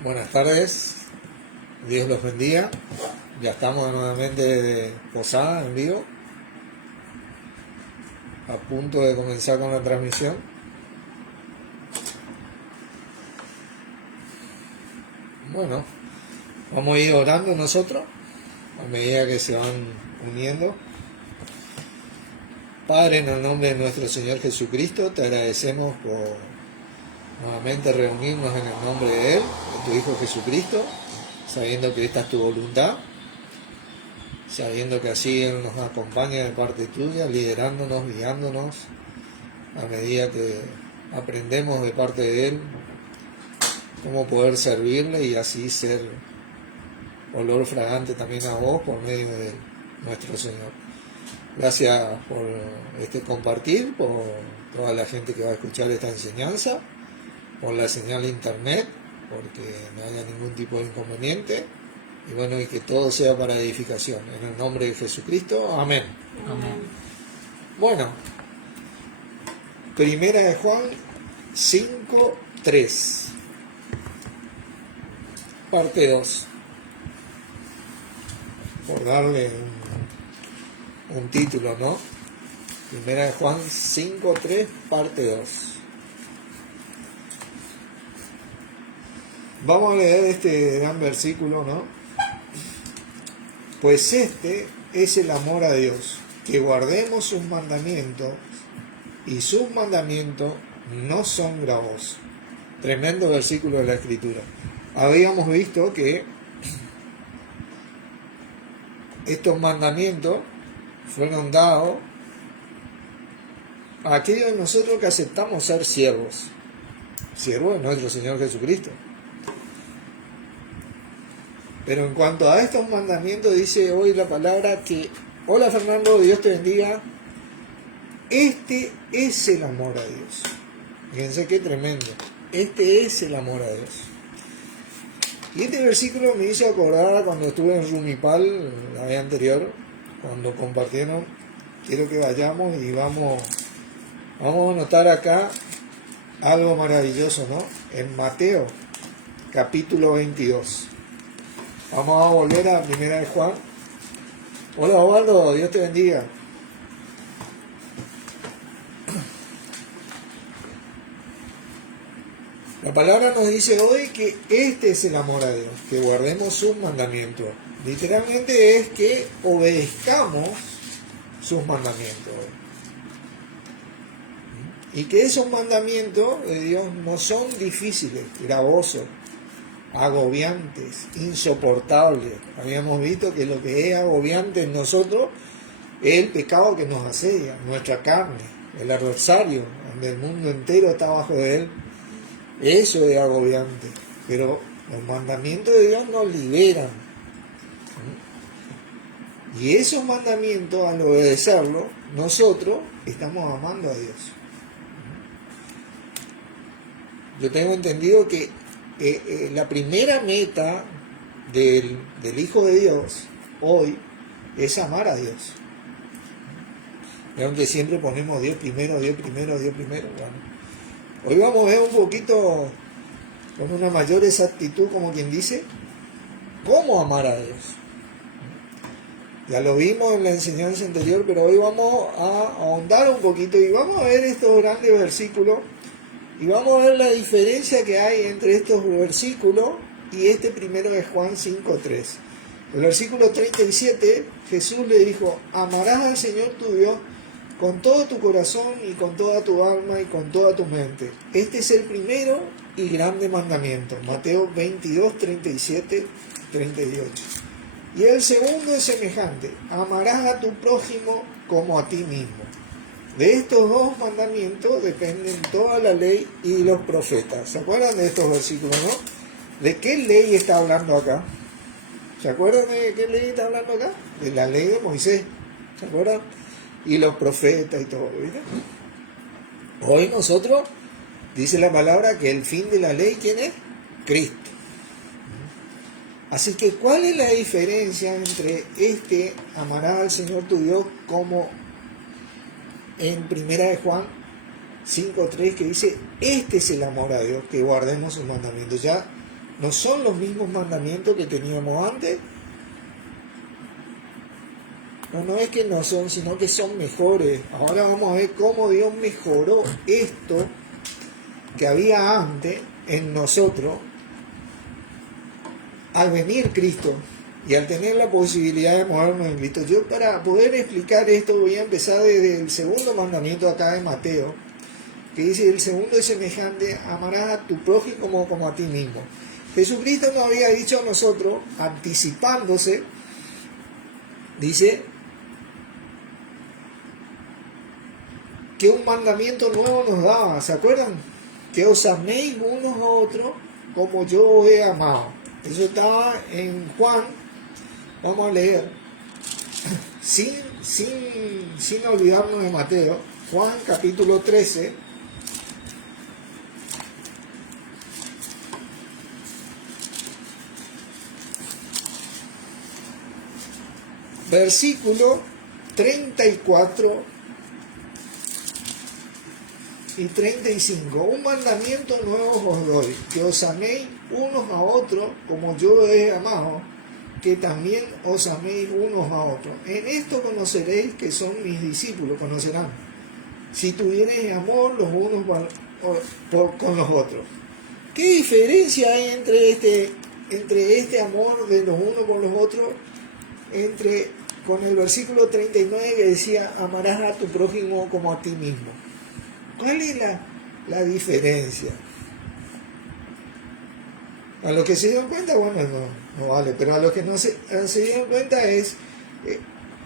Buenas tardes, Dios los bendiga. Ya estamos nuevamente de posada en vivo, a punto de comenzar con la transmisión. Bueno, vamos a ir orando nosotros a medida que se van uniendo. Padre, en el nombre de nuestro Señor Jesucristo, te agradecemos por nuevamente reunirnos en el nombre de Él, de tu Hijo Jesucristo, sabiendo que esta es tu voluntad, sabiendo que así Él nos acompaña de parte tuya, liderándonos, guiándonos, a medida que aprendemos de parte de Él cómo poder servirle y así ser olor fragante también a vos por medio de nuestro Señor. Gracias por este compartir, por toda la gente que va a escuchar esta enseñanza, por la señal de internet, porque no haya ningún tipo de inconveniente, y bueno, y que todo sea para edificación. En el nombre de Jesucristo, amén. Amén. Bueno, Primera de Juan 5:3, parte 2, por darle un título, ¿no? Primera de Juan 5:3, parte 2. Vamos a leer este gran versículo, ¿no? Pues este es el amor a Dios, que guardemos sus mandamientos, y sus mandamientos no son gravosos. Tremendo versículo de la Escritura. Habíamos visto que estos mandamientos fueron dados a aquellos de nosotros que aceptamos ser siervos de nuestro Señor Jesucristo. Pero en cuanto a estos mandamientos, dice hoy la palabra que, hola Fernando, Dios te bendiga, este es el amor a Dios. Fíjense qué tremendo, este es el amor a Dios. Y este versículo me hizo acordar cuando estuve en Rumipal la vez anterior, cuando compartieron. Quiero que vayamos y vamos a notar acá algo maravilloso, ¿no? En Mateo, capítulo 22. Vamos a volver a Primera de Juan. Hola Osvaldo, Dios te bendiga. La palabra nos dice hoy que este es el amor a Dios, que guardemos sus mandamientos. Literalmente es que obedezcamos sus mandamientos. Y que esos mandamientos de Dios no son difíciles, gravosos, agobiantes, insoportables. Habíamos visto que lo que es agobiante en nosotros es el pecado que nos asedia, nuestra carne, el adversario, donde el mundo entero está bajo de él. Eso es agobiante, pero los mandamientos de Dios nos liberan. Y esos mandamientos, al obedecerlos, nosotros estamos amando a Dios. Yo tengo entendido que la primera meta del Hijo de Dios hoy es amar a Dios. Vean que siempre ponemos Dios primero, Dios primero, Dios primero. Bueno, hoy vamos a ver un poquito con una mayor exactitud, como quien dice, cómo amar a Dios. Ya lo vimos en la enseñanza anterior, pero hoy vamos a ahondar un poquito y vamos a ver estos grandes versículos. Y vamos a ver la diferencia que hay entre estos versículos y este primero de Juan 5:3. El versículo 37, Jesús le dijo, amarás al Señor tu Dios con todo tu corazón y con toda tu alma y con toda tu mente. Este es el primero y grande mandamiento. Mateo 22, 37, 38. Y el segundo es semejante, amarás a tu prójimo como a ti mismo. De estos dos mandamientos dependen toda la ley y los profetas. ¿Se acuerdan de estos versículos, no? ¿De qué ley está hablando acá? ¿Se acuerdan de qué ley está hablando acá? De la ley de Moisés. ¿Se acuerdan? Y los profetas y todo, ¿viste? Hoy nosotros, dice la palabra, que el fin de la ley, ¿quién es? Cristo. Así que, ¿cuál es la diferencia entre amarás al Señor tu Dios como en Primera de Juan 5:3 que dice, este es el amor a Dios, que guardemos sus mandamientos? Ya ¿No son los mismos mandamientos que teníamos antes? No es que no son, sino que son mejores. Ahora vamos a ver cómo Dios mejoró esto que había antes en nosotros al venir Cristo y al tener la posibilidad de movernos en Cristo. Yo, para poder explicar esto, voy a empezar desde el segundo mandamiento acá de Mateo, que dice: el segundo es semejante: amarás a tu prójimo como a ti mismo. Jesucristo nos había dicho a nosotros, anticipándose, dice que un mandamiento nuevo nos daba. ¿Se acuerdan? Que os améis unos a otros como yo os he amado. Eso estaba en Juan. Vamos a leer, sin olvidarnos de Mateo. Juan capítulo 13. Versículo 34 y 35. Un mandamiento nuevo os doy, que os améis unos a otros como yo os he amado, que también os améis unos a otros. En esto conoceréis que son mis discípulos, conocerán, si tuviereis amor los unos con los otros. ¿Qué diferencia hay entre este amor de los unos con los otros con el versículo 39 que decía: amarás a tu prójimo como a ti mismo? ¿Cuál es la diferencia? A los que se dieron cuenta, bueno, no vale, pero a los que no se dieron cuenta es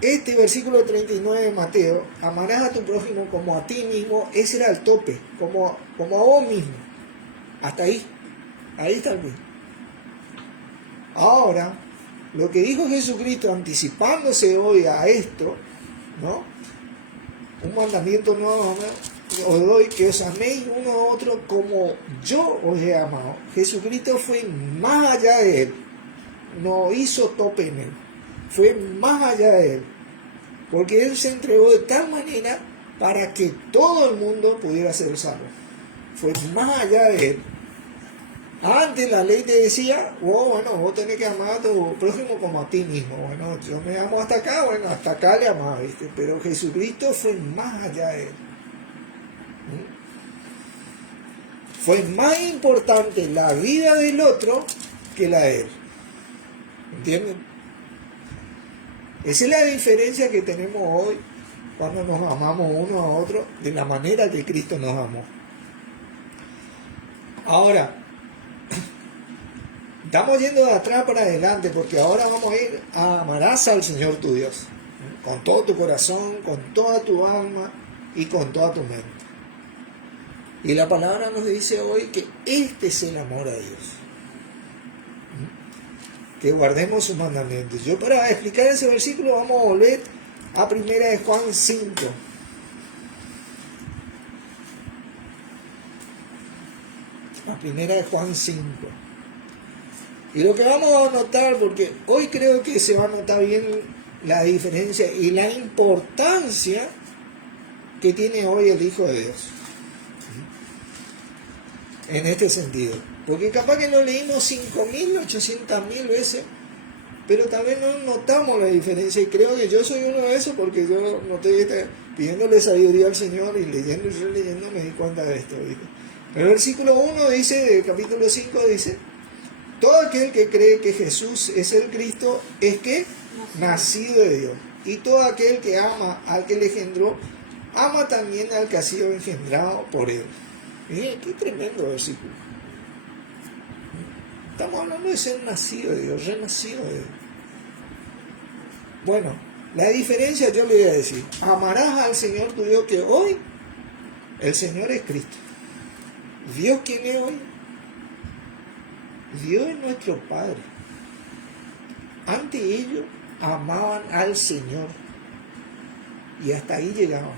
este versículo 39 de Mateo: amarás a tu prójimo como a ti mismo. Ese era el tope, como a vos mismo. Hasta ahí está bien. Ahora, lo que dijo Jesucristo anticipándose hoy a esto, ¿no? Un mandamiento nuevo os doy, que os améis uno a otro como yo os he amado. Jesucristo fue más allá de él, no hizo tope en él, fue más allá de él, porque él se entregó de tal manera para que todo el mundo pudiera ser salvo. Fue más allá de él. Antes la ley te decía: bueno, vos tenés que amar a tu prójimo como a ti mismo. Bueno, yo me amo hasta acá, bueno, hasta acá le amaba, ¿viste? Pero Jesucristo fue más allá de él. Fue más importante la vida del otro que la de él. ¿Entienden? Esa es la diferencia que tenemos hoy cuando nos amamos uno a otro de la manera que Cristo nos amó. Ahora, estamos yendo de atrás para adelante, porque ahora vamos a ir a amarás al Señor tu Dios con todo tu corazón, con toda tu alma y con toda tu mente. Y la palabra nos dice hoy que este es el amor a Dios, que guardemos sus mandamientos. Yo, para explicar ese versículo, vamos a volver a 1 de Juan 5. A 1 de Juan 5. Y lo que vamos a notar, porque hoy creo que se va a notar bien la diferencia y la importancia que tiene hoy el Hijo de Dios en este sentido. Porque capaz que lo leímos 5.000, 800.000 veces, pero tal vez no notamos la diferencia. Y creo que yo soy uno de esos, porque yo noté pidiéndole sabiduría al Señor y leyendo me di cuenta de esto, ¿viste? El versículo 1 dice, del capítulo 5 dice: todo aquel que cree que Jesús es el Cristo es que nacido de Dios. Y todo aquel que ama al que le engendró, ama también al que ha sido engendrado por él. Miren, qué tremendo versículo. Estamos hablando de ser nacido de Dios, renacido de Dios. Bueno, la diferencia yo le voy a decir: amarás al Señor tu Dios, que hoy el Señor es Cristo. ¿Dios quién es hoy? Dios es nuestro Padre. Antes ellos amaban al Señor y hasta ahí llegaban,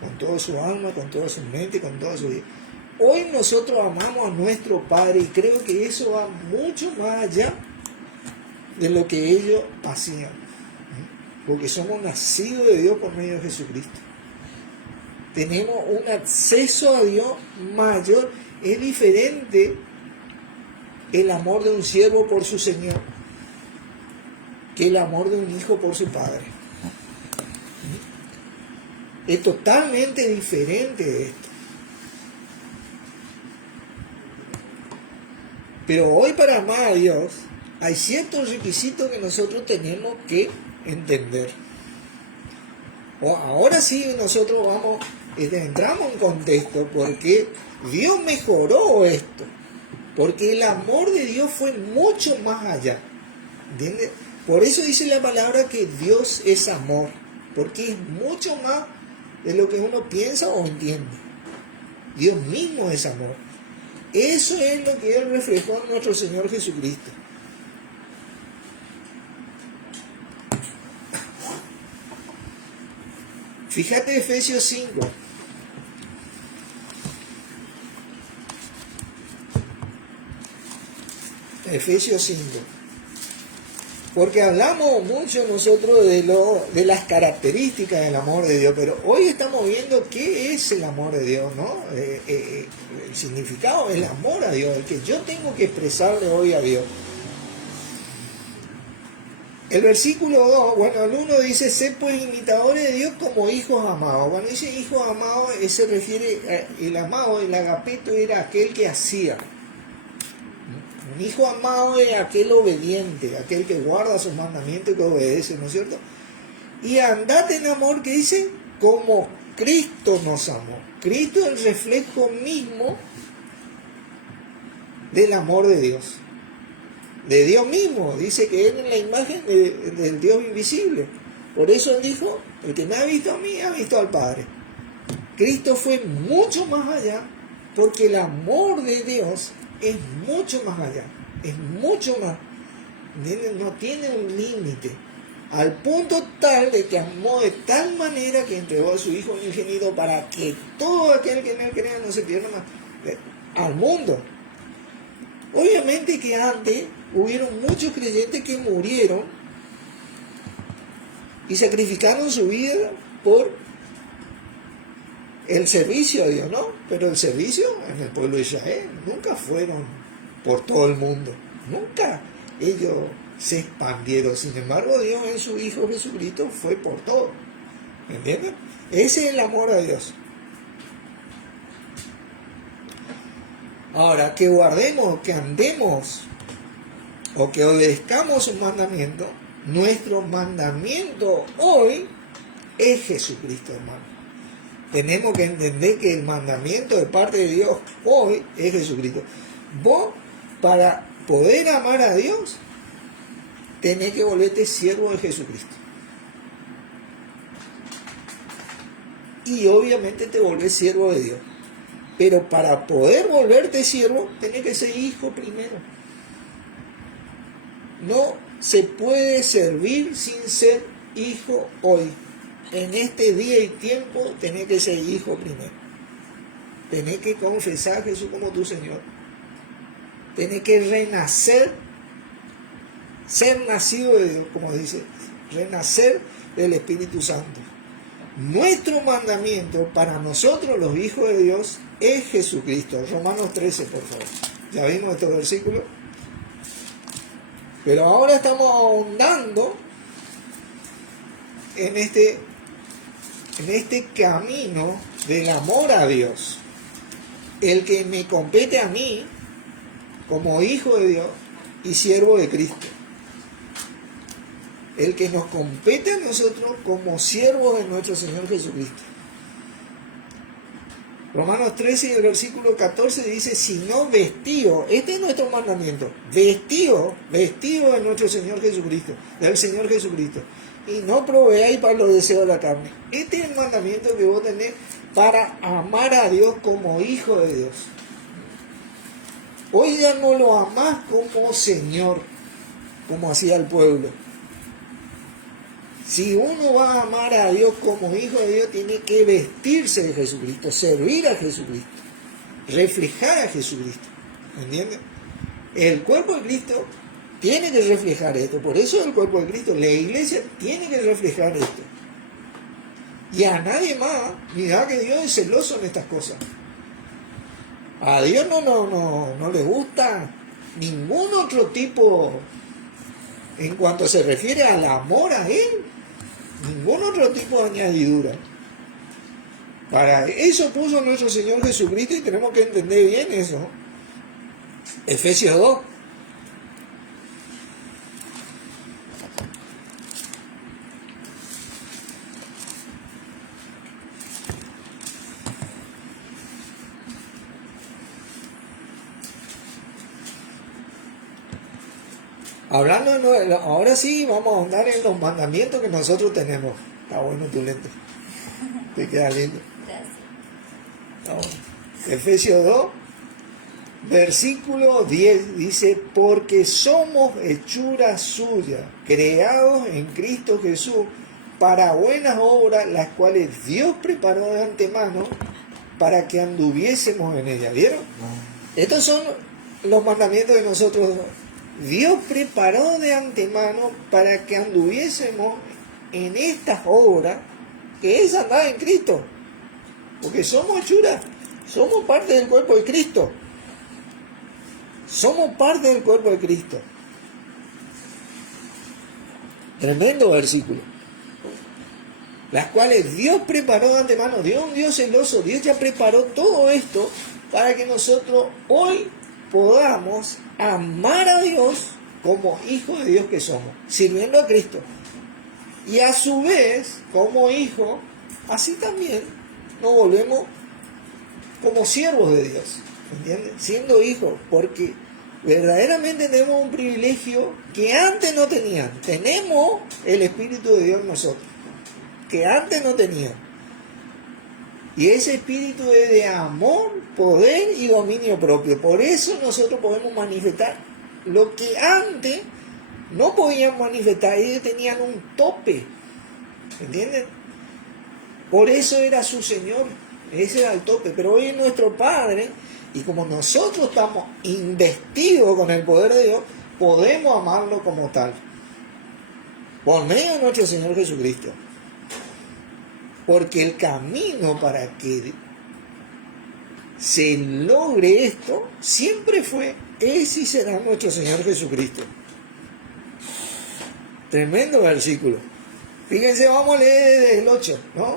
con toda su alma, con toda su mente, con toda su vida. Hoy nosotros amamos a nuestro Padre, y creo que eso va mucho más allá de lo que ellos hacían, porque somos nacidos de Dios por medio de Jesucristo. Tenemos un acceso a Dios mayor. Es diferente el amor de un siervo por su Señor que el amor de un hijo por su padre. Es totalmente diferente de esto. Pero hoy para amar a Dios hay ciertos requisitos que nosotros tenemos que entender. Ahora sí nosotros entramos en contexto porque Dios mejoró esto. Porque el amor de Dios fue mucho más allá. ¿Entiendes? Por eso dice la palabra que Dios es amor. Porque es mucho más de lo que uno piensa o entiende. Dios mismo es amor. Eso es lo que Él reflejó en nuestro Señor Jesucristo. Fíjate Efesios 5. Efesios 5. Porque hablamos mucho nosotros de las características del amor de Dios, pero hoy estamos viendo qué es el amor de Dios, ¿no? El significado del amor a Dios, el que yo tengo que expresarle hoy a Dios. El versículo 2, bueno, el 1 dice, sed pues imitadores de Dios como hijos amados. Cuando dice hijos amados, se refiere, el amado, el agapeto era aquel que hacía. Un hijo amado es aquel obediente, aquel que guarda sus mandamientos y que obedece, ¿no es cierto? Y andad en amor, que dice, como Cristo nos amó. Cristo es el reflejo mismo del amor de Dios. De Dios mismo, dice que Él es la imagen del Dios invisible. Por eso Él dijo, el que me ha visto a mí, ha visto al Padre. Cristo fue mucho más allá, porque el amor de Dios es mucho más allá, es mucho más, no tiene un límite, al punto tal de que amó de tal manera que entregó a su Hijo unigénito para que todo aquel que en Él crea no se pierda más, al mundo. Obviamente que antes hubieron muchos creyentes que murieron y sacrificaron su vida por el servicio a Dios, ¿no? Pero el servicio en el pueblo de Israel nunca fueron por todo el mundo, nunca ellos se expandieron. Sin embargo, Dios en su Hijo Jesucristo fue por todo, ¿entiendes? Ese es el amor a Dios. Ahora, que guardemos, que andemos o que obedezcamos sus mandamientos, nuestro mandamiento hoy es Jesucristo, hermano. Tenemos que entender que el mandamiento de parte de Dios hoy es Jesucristo. Vos, para poder amar a Dios, tenés que volverte siervo de Jesucristo. Y obviamente te volvés siervo de Dios. Pero para poder volverte siervo, tenés que ser hijo primero. No se puede servir sin ser hijo hoy. En este día y tiempo tenés que ser hijo primero. Tenés que confesar a Jesús como tu Señor. Tenés que renacer, ser nacido de Dios, como dice, renacer del Espíritu Santo. Nuestro mandamiento para nosotros los hijos de Dios es Jesucristo. Romanos 13, por favor. Ya vimos estos versículos. Pero ahora estamos ahondando en este camino del amor a Dios. El que me compete a mí como hijo de Dios y siervo de Cristo. El que nos compete a nosotros como siervos de nuestro Señor Jesucristo. Romanos 13 y el versículo 14 dice, sino vestido, este es nuestro mandamiento, vestido de nuestro Señor Jesucristo, del Señor Jesucristo, y no proveáis para los deseos de la carne. Este es el mandamiento que vos tenés para amar a Dios como hijo de Dios. Hoy ya no lo amás como Señor, como hacía el pueblo. Si uno va a amar a Dios como hijo de Dios, tiene que vestirse de Jesucristo, servir a Jesucristo, reflejar a Jesucristo. ¿Entiendes? El cuerpo de Cristo tiene que reflejar esto. Por eso el cuerpo de Cristo, la iglesia, tiene que reflejar esto. Y a nadie más. Mirá que Dios es celoso en estas cosas. A Dios no le gusta ningún otro tipo, en cuanto se refiere al amor a Él, ningún otro tipo de añadidura. Para eso puso nuestro Señor Jesucristo y tenemos que entender bien eso. Efesios 2. Hablando de ahora sí vamos a ahondar en los mandamientos que nosotros tenemos. Está bueno tu lente. Te queda lindo. Gracias. Está bueno. Efesios 2, versículo 10 dice, porque somos hechura suya, creados en Cristo Jesús, para buenas obras, las cuales Dios preparó de antemano para que anduviésemos en ellas. ¿Vieron? Estos son los mandamientos de nosotros. Dios preparó de antemano para que anduviésemos en estas obras, que es andar en Cristo. Porque somos hechura, somos parte del cuerpo de Cristo. Somos parte del cuerpo de Cristo. Tremendo versículo. Las cuales Dios preparó de antemano. Dios es un Dios celoso. Dios ya preparó todo esto para que nosotros hoy podamos amar a Dios como hijos de Dios que somos, sirviendo a Cristo. Y a su vez, como hijos, así también nos volvemos como siervos de Dios, ¿entiendes? Siendo hijos, porque verdaderamente tenemos un privilegio que antes no tenían. Tenemos el Espíritu de Dios en nosotros, que antes no tenían. Y ese espíritu es de amor, poder y dominio propio. Por eso nosotros podemos manifestar lo que antes no podían manifestar. Ellos tenían un tope. ¿Entienden? Por eso era su Señor. Ese era el tope. Pero hoy es nuestro Padre. Y como nosotros estamos investidos con el poder de Dios, podemos amarlo como tal. Por medio de nuestro Señor Jesucristo. Porque el camino para que se logre esto siempre fue, es y será nuestro Señor Jesucristo. Tremendo versículo. Fíjense, vamos a leer desde el 8, ¿no?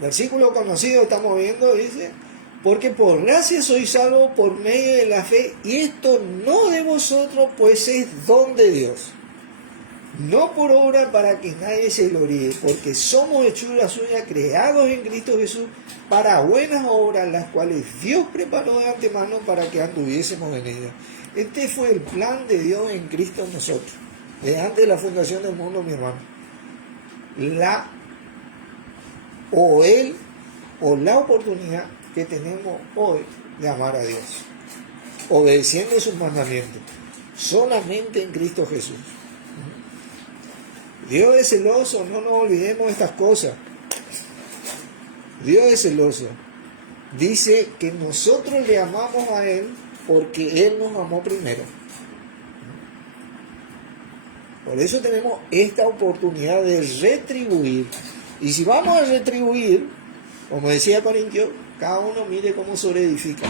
Versículo conocido, estamos viendo, dice, porque por gracia sois salvos por medio de la fe, y esto no de vosotros, pues es don de Dios. No por obra para que nadie se gloríe, porque somos hechura suya, creados en Cristo Jesús, para buenas obras, las cuales Dios preparó de antemano para que anduviésemos en ellas. Este fue el plan de Dios en Cristo en nosotros, desde antes de la fundación del mundo, mi hermano. La oportunidad que tenemos hoy de amar a Dios, obedeciendo sus mandamientos, solamente en Cristo Jesús. Dios es celoso, no nos olvidemos estas cosas. Dios es celoso. Dice que nosotros le amamos a Él porque Él nos amó primero. Por eso tenemos esta oportunidad de retribuir. Y si vamos a retribuir, como decía Corintio, cada uno mire cómo sobreedifica.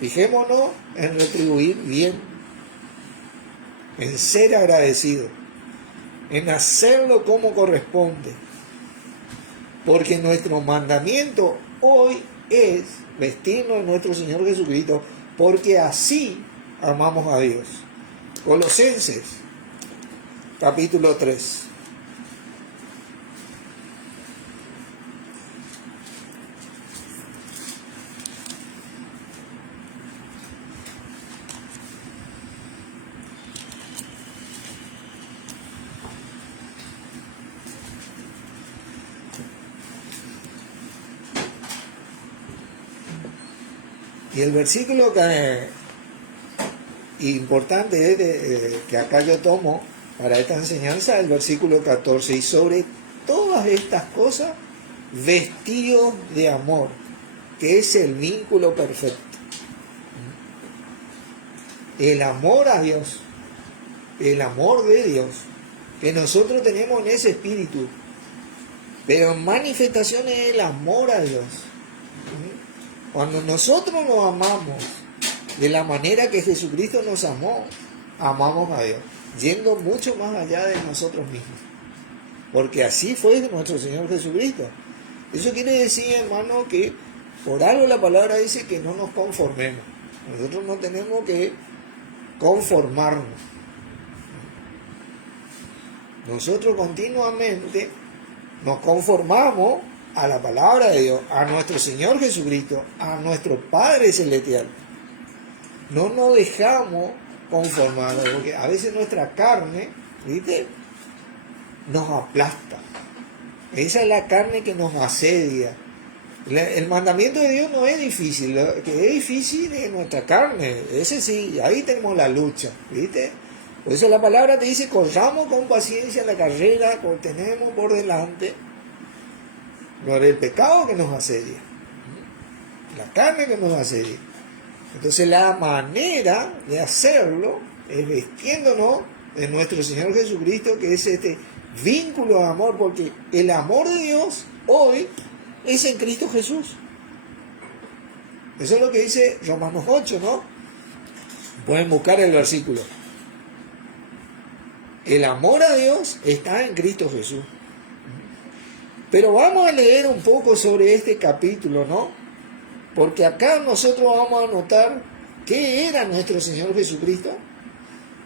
Fijémonos en retribuir bien, en ser agradecido, en hacerlo como corresponde, porque nuestro mandamiento hoy es vestirnos de nuestro Señor Jesucristo, porque así amamos a Dios. Colosenses capítulo 3. Y el versículo importante es que acá yo tomo para esta enseñanza, el versículo 14, y sobre todas estas cosas, vestidos de amor, que es el vínculo perfecto. El amor a Dios, el amor de Dios, que nosotros tenemos en ese espíritu, pero en manifestación es el amor a Dios. Cuando nosotros nos amamos de la manera que Jesucristo nos amó, amamos a Dios, yendo mucho más allá de nosotros mismos. Porque así fue nuestro Señor Jesucristo. Eso quiere decir, hermano, que por algo la palabra dice que no nos conformemos. Nosotros no tenemos que conformarnos. Nosotros continuamente nos conformamos a la palabra de Dios, a nuestro Señor Jesucristo, a nuestro Padre Celestial. No nos dejamos conformar, porque a veces nuestra carne, ¿viste?, nos aplasta. Esa es la carne que nos asedia. El mandamiento de Dios no es difícil, lo que es difícil es nuestra carne. Ese sí, ahí tenemos la lucha, ¿viste? Por eso la palabra te dice, corramos con paciencia la carrera que tenemos por delante. No es el pecado que nos asedia, la carne que nos asedia. Entonces la manera de hacerlo es vestiéndonos de nuestro Señor Jesucristo, que es este vínculo de amor, porque el amor de Dios hoy es en Cristo Jesús. Eso es lo que dice Romanos 8, ¿no? Pueden buscar el versículo. El amor a Dios está en Cristo Jesús. Pero vamos a leer un poco sobre este capítulo, ¿no? Porque acá nosotros vamos a notar qué era nuestro Señor Jesucristo,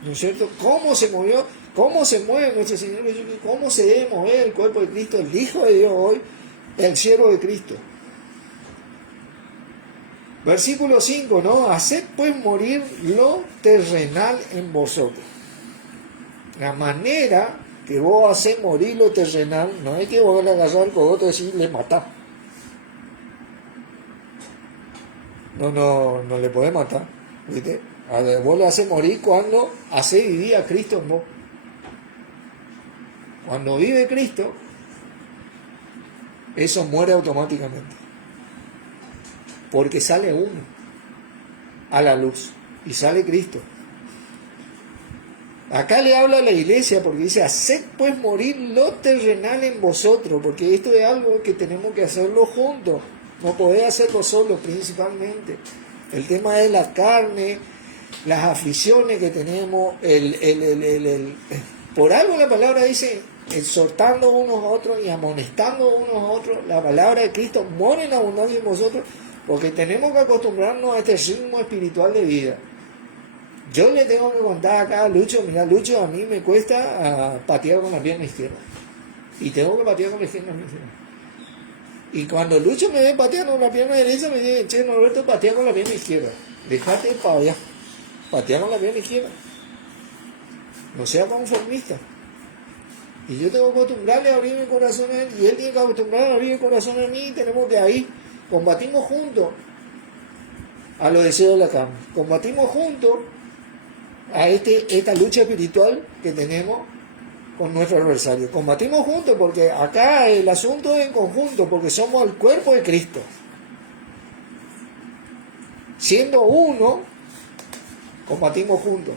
¿no es cierto? Cómo se movió, cómo se mueve nuestro Señor Jesucristo, cómo se debe mover el cuerpo de Cristo, el Hijo de Dios hoy, el siervo de Cristo. Versículo 5, ¿no? Haced pues morir lo terrenal en vosotros. La manera que vos hacés morir lo terrenal, no es que vos le agarrás el cogote y decís, le matás. No le podés matar, ¿viste? Vos le hacés morir cuando hacés vivir a Cristo en vos. Cuando vive Cristo, eso muere automáticamente. Porque sale uno a la luz y sale Cristo. Acá le habla a la iglesia porque dice, haced pues morir lo terrenal en vosotros, porque esto es algo que tenemos que hacerlo juntos, no podés hacerlo solo principalmente. El tema de la carne, las aflicciones que tenemos, por algo la palabra dice, exhortando unos a otros y amonestando unos a otros, la palabra de Cristo mora en abundancia en vosotros, porque tenemos que acostumbrarnos a este ritmo espiritual de vida. Yo le tengo que contar acá a Lucho, mira Lucho, a mí me cuesta patear con la pierna izquierda. Y tengo que patear con la izquierda. Y cuando Lucho me ve pateando con la pierna derecha, me dice, che, Norberto, patea con la pierna izquierda. Déjate para allá. Patea con la pierna izquierda. No sea conformista. Y yo tengo que acostumbrarle a abrir mi corazón a él, y él tiene que acostumbrarle a abrir el corazón a mí, y tenemos que ahí, combatimos juntos a los deseos de la carne. Combatimos juntos a esta lucha espiritual que tenemos con nuestro adversario. Combatimos juntos porque acá el asunto es en conjunto, porque somos el cuerpo de Cristo. Siendo uno, combatimos juntos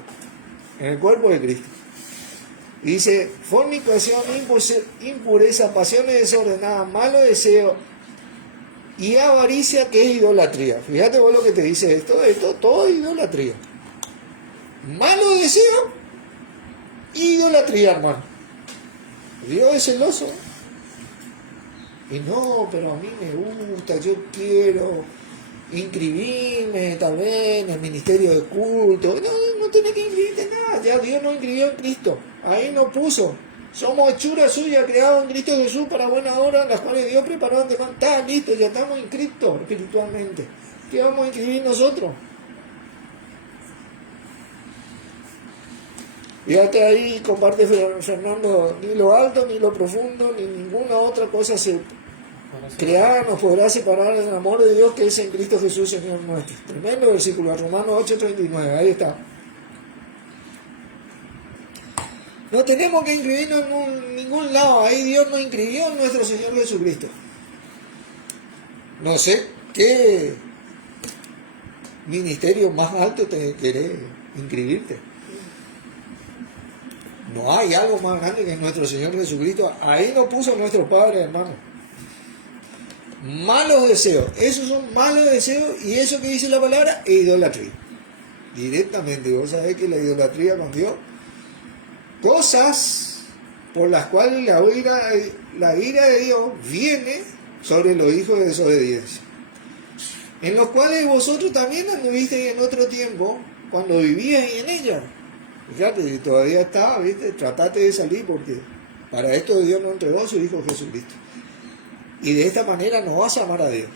en el cuerpo de Cristo. Dice, fornicación, impureza, pasiones desordenadas, malo deseo y avaricia, que es idolatría. Fíjate vos lo que te dice esto todo es idolatría. Malo deseo, idolatría, hermano. Dios es celoso. Y no, pero a mí me gusta, yo quiero inscribirme tal vez en el ministerio de culto. No tenés que inscribirte en nada, ya Dios nos inscribió en Cristo. Ahí nos puso. Somos hechura suya, creados en Cristo Jesús para buenas obras, las cuales Dios preparó antes. Está listo, ya estamos en Cristo espiritualmente. ¿Qué vamos a inscribir nosotros? Fíjate ahí, comparte Fernando, ni lo alto, ni lo profundo, ni ninguna otra cosa creada nos podrá separar del amor de Dios que es en Cristo Jesús, Señor nuestro. Tremendo versículo, Romanos 8:39, ahí está. No tenemos que inscribirnos en ningún lado, ahí Dios nos inscribió en nuestro Señor Jesucristo. No sé qué ministerio más alto te querés inscribirte. No hay algo más grande que nuestro Señor Jesucristo. Ahí nos puso nuestro Padre, hermano. Malos deseos. Esos son malos deseos, y eso que dice la palabra es idolatría. directamente. Vos sabés que la idolatría con Dios, cosas por las cuales la ira de Dios viene sobre los hijos de desobediencia, en los cuales vosotros también anduvisteis en otro tiempo, cuando vivíais en ella. Fíjate, si todavía está, ¿viste? Tratate de salir, porque para esto Dios nos entregó a su Hijo Jesucristo. Y de esta manera no vas a amar a Dios.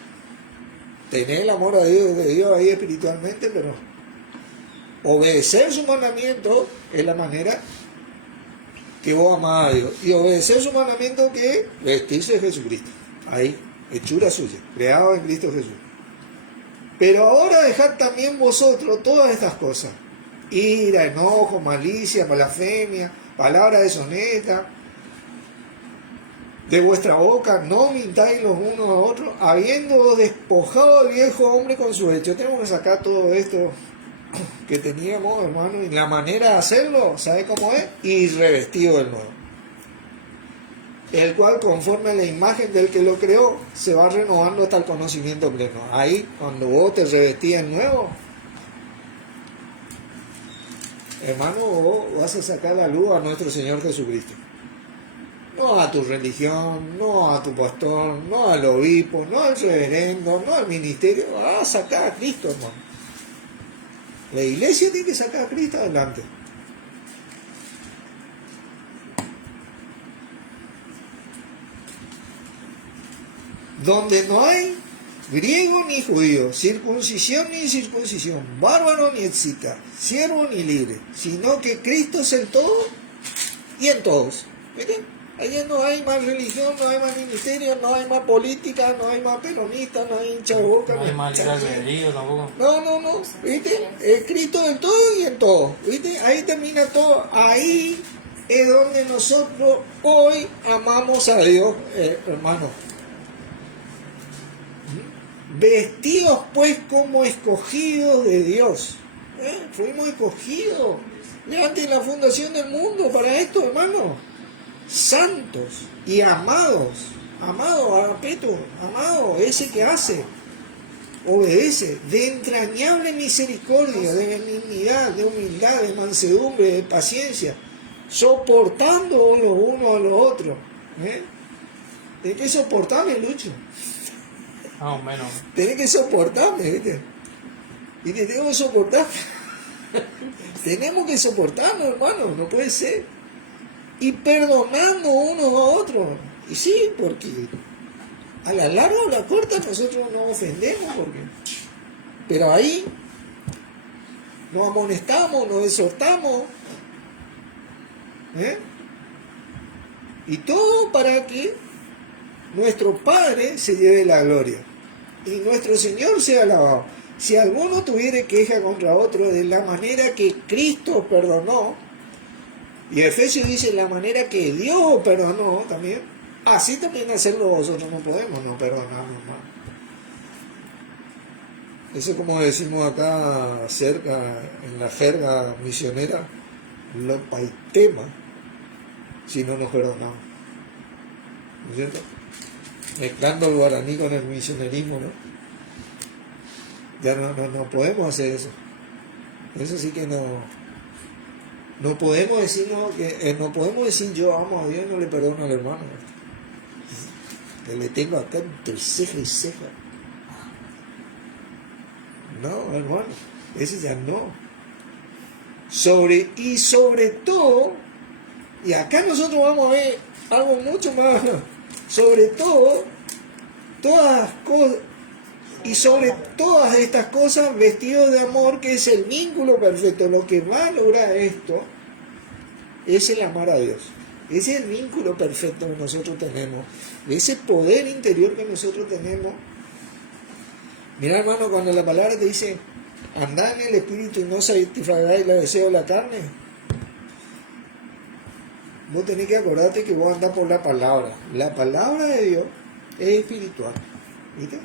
Tener el amor a Dios, de Dios ahí espiritualmente, pero obedecer su mandamiento es la manera que vos amás a Dios. Y obedecer su mandamiento que es vestirse de Jesucristo. Ahí, hechura suya, creado en Cristo Jesús. Pero ahora dejad también vosotros todas estas cosas: ira, enojo, malicia, blasfemia, palabra deshonesta. De vuestra boca no mintáis los unos a otros, habiendo despojado al viejo hombre con su hecho. Tenemos que sacar todo esto que teníamos, hermano, y la manera de hacerlo, ¿sabe cómo es? Y revestido del nuevo, el cual, conforme a la imagen del que lo creó, se va renovando hasta el conocimiento pleno. Ahí, cuando vos te revestís el nuevo, hermano, vos vas a sacar la luz a nuestro Señor Jesucristo. No a tu religión, no a tu pastor, no al obispo, no al reverendo, no al ministerio. Vas a sacar a Cristo, hermano. La iglesia tiene que sacar a Cristo adelante. Donde no hay griego ni judío, circuncisión ni incircuncisión, bárbaro ni excita, siervo ni libre, sino que Cristo es el todo y en todos. ¿Miren? Allá no hay más religión, no hay más ministerio, no hay más política, no hay más peronistas, no hay hincha de boca. No hay más albedrío tampoco. No, ¿viste? Cristo en todo y en todo, ¿viste? Ahí termina todo. Ahí es donde nosotros hoy amamos a Dios, hermano. Vestidos pues como escogidos de Dios. Fuimos escogidos antes de la fundación del mundo para esto, hermano. Santos y amados, agapeto, amado, ese que hace, obedece, de entrañable misericordia, de benignidad, de humildad, de mansedumbre, de paciencia, soportando los unos a los otros. Tienes que soportarme, Lucho. Más o menos. Tienes que soportarme, ¿viste? Y te tengo que soportar. Tenemos que soportarnos, hermano, no puede ser. Y perdonando unos a otros. Y sí, porque a la larga o a la corta nosotros nos ofendemos, pero ahí nos amonestamos, nos exhortamos, y todo para que nuestro Padre se lleve la gloria y nuestro Señor sea alabado. Si alguno tuviere queja contra otro, de la manera que Cristo perdonó, y Efesios dice la manera que Dios perdonó también, así también hacerlo vosotros. No podemos no perdonarnos más. Eso es como decimos acá cerca, en la jerga misionera, lo paitema, si no nos perdonamos. ¿No es cierto? Mezclando el guaraní con el misionerismo, ¿no? Ya no podemos hacer eso. Eso sí que no podemos decir no podemos decir yo amo a Dios y no le perdono al hermano. Que le tengo acá entre ceja y ceja. No, hermano, ese ya no. Sobre todo, y acá nosotros vamos a ver algo mucho más, sobre todo, todas las cosas, y sobre todas estas cosas vestidos de amor, que es el vínculo perfecto. Lo que va a lograr esto es el amar a Dios. Ese es el vínculo perfecto que nosotros tenemos, ese poder interior que nosotros tenemos. Mira, hermano, cuando la palabra te dice andad en el espíritu y no satisfagáis los deseos de la carne, vos tenés que acordarte que vos andás por la palabra. La palabra de Dios es espiritual, ¿viste?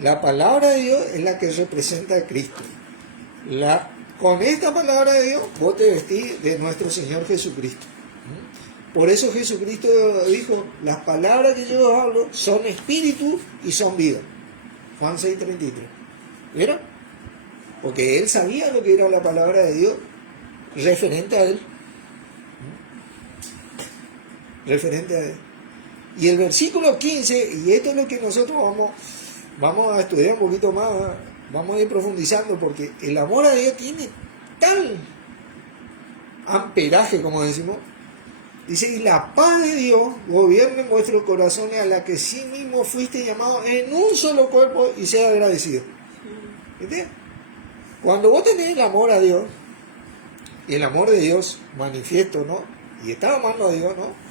La palabra de Dios es la que representa a Cristo. Con esta palabra de Dios vos te vestís de nuestro Señor Jesucristo. Por eso Jesucristo dijo, las palabras que yo hablo son espíritu y son vida. Juan 6:33. ¿Vieron? porque él sabía lo que era la palabra de Dios referente a él. Referente a él. Y el versículo 15, y esto es lo que nosotros vamos a estudiar un poquito más, vamos a ir profundizando, porque el amor a Dios tiene tal amperaje, como decimos. Dice, y la paz de Dios gobierne en vuestros corazones, a la que sí mismo fuiste llamados en un solo cuerpo, y sea agradecido. ¿Viste? Cuando vos tenés el amor a Dios, y el amor de Dios manifiesto, ¿no? Y estás amando a Dios, ¿no?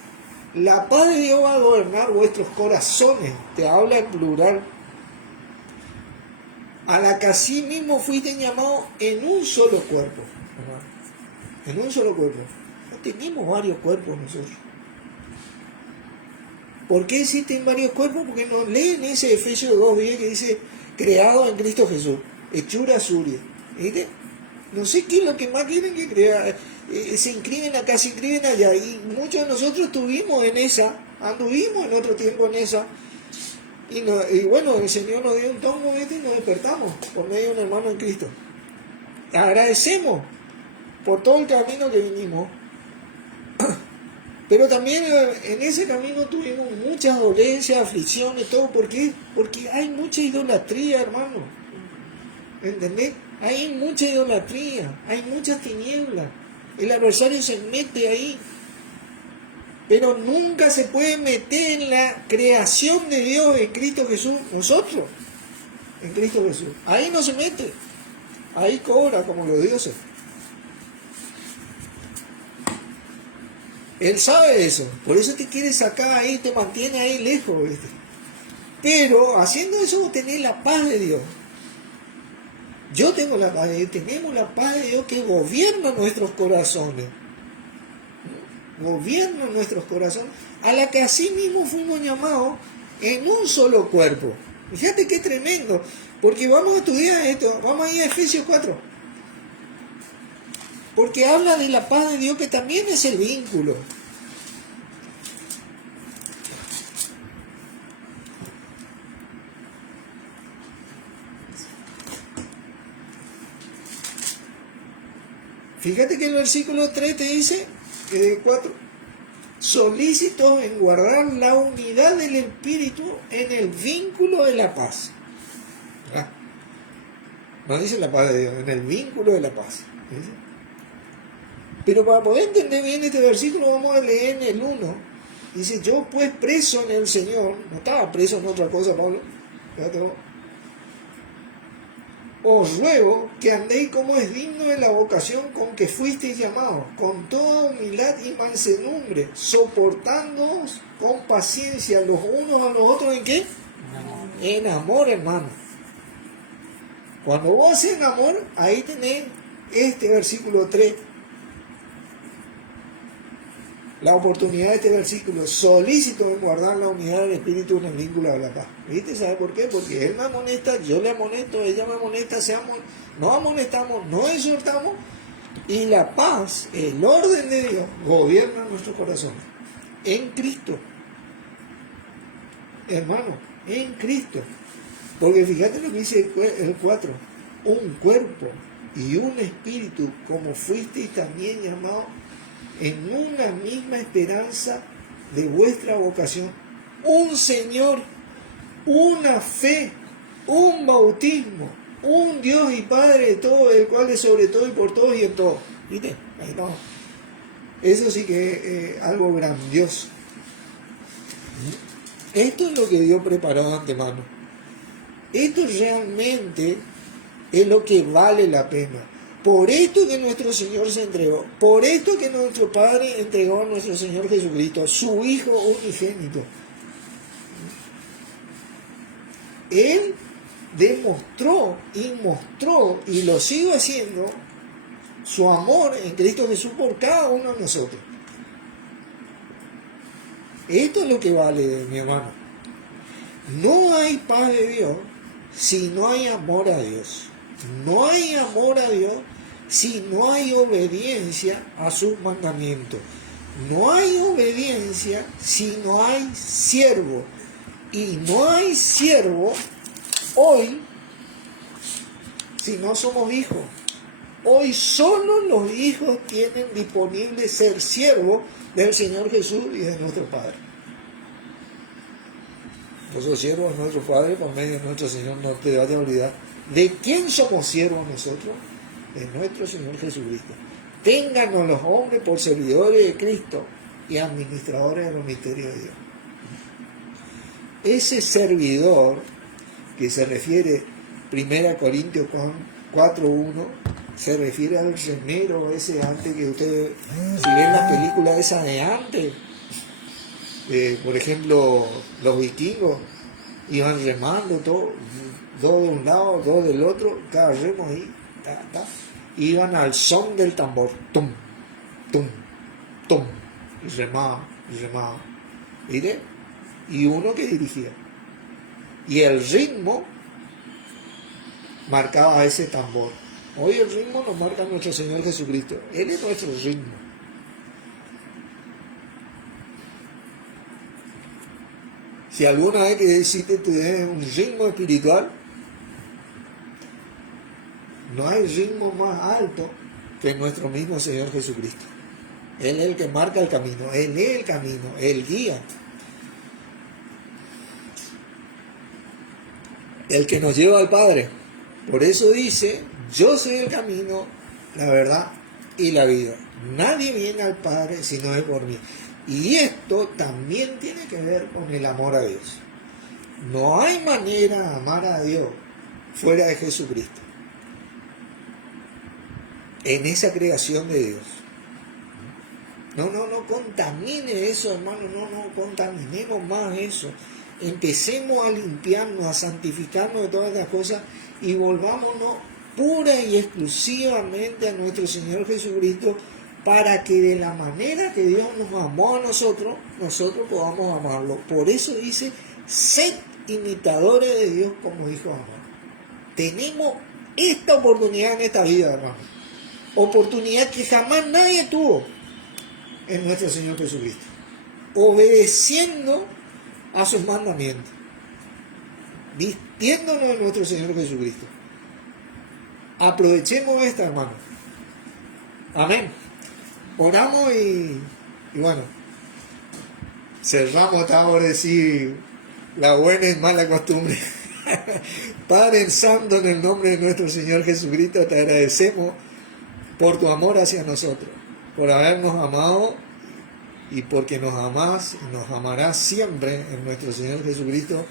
La paz de Dios va a gobernar vuestros corazones. Te habla en plural. A la que así mismo fuiste llamados en un solo cuerpo. En un solo cuerpo. No tenemos varios cuerpos nosotros. ¿Por qué existen varios cuerpos? Porque nos leen ese Efesios 2:10 que dice, creado en Cristo Jesús, hechura suya. ¿Viste? No sé qué es lo que más quieren que crea. Se inscriben acá, se inscriben allá. Y muchos de nosotros estuvimos en esa, anduvimos en otro tiempo en esa. Y bueno, el Señor nos dio un tomo y nos despertamos por medio de un hermano en Cristo. Agradecemos por todo el camino que vinimos. Pero también en ese camino tuvimos muchas dolencias, aflicciones, todo. ¿Por qué? Porque hay mucha idolatría, hermano. ¿Entendés? Hay mucha idolatría, hay muchas tinieblas. El adversario se mete ahí. Pero nunca se puede meter en la creación de Dios en Cristo Jesús, nosotros, en Cristo Jesús. Ahí no se mete. Ahí cobra como los dioses. Él sabe eso. Por eso te quiere sacar ahí, te mantiene ahí lejos, ¿viste? Pero haciendo eso vos tenés la paz de Dios. Yo tengo la paz de Dios, tenemos la paz de Dios que gobierna nuestros corazones. Gobierna nuestros corazones, a la que así mismo fuimos llamados en un solo cuerpo. Fíjate qué tremendo, porque vamos a estudiar esto, vamos a ir a Efesios 4. Porque habla de la paz de Dios que también es el vínculo. Fíjate que el versículo 3 te dice, 4, solícitos en guardar la unidad del Espíritu en el vínculo de la paz. No dice la paz de Dios, en el vínculo de la paz. ¿Sí? Pero para poder entender bien este versículo vamos a leer en el 1. Dice, yo pues preso en el Señor, no estaba preso en otra cosa, Pablo. Fíjate vos. Os ruego que andéis como es digno de la vocación con que fuisteis llamados, con toda humildad y mansedumbre, soportándoos con paciencia los unos a los otros, ¿en qué? En amor, hermano. Cuando vos haces en amor, ahí tenés este versículo 3. La oportunidad de este versículo, solícito en guardar la unidad del Espíritu en el vínculo de la paz. ¿Viste? ¿Sabe por qué? Porque Él me amonesta, yo le amonesto, ella me amonesta, no amonestamos, no exhortamos, y la paz, el orden de Dios, gobierna nuestro corazón. En Cristo. Hermano, en Cristo. Porque fíjate lo que dice el 4, un cuerpo y un espíritu, como fuisteis también llamados en una misma esperanza de vuestra vocación, un Señor, una fe, un bautismo, un Dios y Padre de todo, el cual es sobre todo y por todos y en todo. ¿Viste? Ahí estamos. Eso sí que es algo grandioso. Esto es lo que Dios preparó de antemano. Esto realmente es lo que vale la pena. Por esto que nuestro Señor se entregó, por esto que nuestro Padre entregó a nuestro Señor Jesucristo, su Hijo unigénito. Él demostró y mostró, y lo sigue haciendo, su amor en Cristo Jesús por cada uno de nosotros. Esto es lo que vale, mi hermano. No hay paz de Dios si no hay amor a Dios. No hay amor a Dios si no hay obediencia a sus mandamientos. No hay obediencia si no hay siervo. Y no hay siervo hoy si no somos hijos. Hoy solo los hijos tienen disponible ser siervos del Señor Jesús y de nuestro Padre. Nosotros siervos de nuestro Padre por medio de nuestro Señor, no te vayas a olvidar. ¿De quién somos siervos nosotros? De nuestro Señor Jesucristo. Ténganos los hombres por servidores de Cristo y administradores de los misterios de Dios. Ese servidor que se refiere 1 Corintios 4:1 se refiere al remero ese antes que ustedes, si ven las películas esas de antes, por ejemplo, los vikingos iban remando todo, dos de un lado, dos del otro, cada remo ahí, iban al son del tambor, tum, tum, tum, y remaban, ¿viste? Y uno que dirigía. Y el ritmo marcaba ese tambor. Hoy el ritmo nos marca nuestro Señor Jesucristo. Él es nuestro ritmo. Si alguna vez que deciste tú tienes un ritmo espiritual, no hay ritmo más alto que nuestro mismo Señor Jesucristo. Él es el que marca el camino, Él es el camino, Él guía. El que nos lleva al Padre. Por eso dice, yo soy el camino, la verdad y la vida. Nadie viene al Padre si no es por mí. Y esto también tiene que ver con el amor a Dios. No hay manera de amar a Dios fuera de Jesucristo. En esa creación de Dios. No contamine eso, hermano, no contaminemos más eso. Empecemos a limpiarnos, a santificarnos de todas las cosas y volvámonos pura y exclusivamente a nuestro Señor Jesucristo para que de la manera que Dios nos amó a nosotros podamos amarlo. Por eso dice, sed imitadores de Dios como hijos amados. Tenemos esta oportunidad en esta vida, hermano. Oportunidad que jamás nadie tuvo en nuestro Señor Jesucristo. Obedeciendo a sus mandamientos, vistiéndonos de nuestro Señor Jesucristo. Aprovechemos esta, hermano. Amén. Oramos y bueno, cerramos esta hora de decir la buena y mala costumbre. Padre Santo, en el nombre de nuestro Señor Jesucristo, te agradecemos por tu amor hacia nosotros, por habernos amado y porque nos amás y nos amarás siempre en nuestro Señor Jesucristo,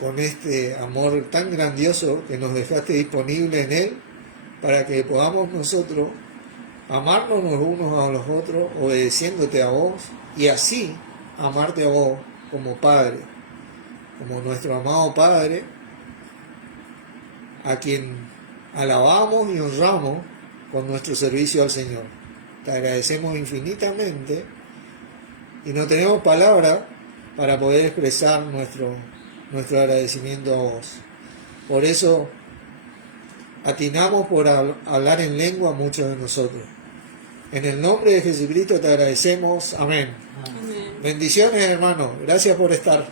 con este amor tan grandioso que nos dejaste disponible en Él, para que podamos nosotros amarnos los unos a los otros, obedeciéndote a vos, y así amarte a vos como Padre, como nuestro amado Padre, a quien alabamos y honramos con nuestro servicio al Señor. Te agradecemos infinitamente y no tenemos palabras para poder expresar nuestro agradecimiento a vos. Por eso atinamos por hablar en lengua a muchos de nosotros. En el nombre de Jesucristo te agradecemos. Amén. Amén. Bendiciones, hermano. Gracias por estar.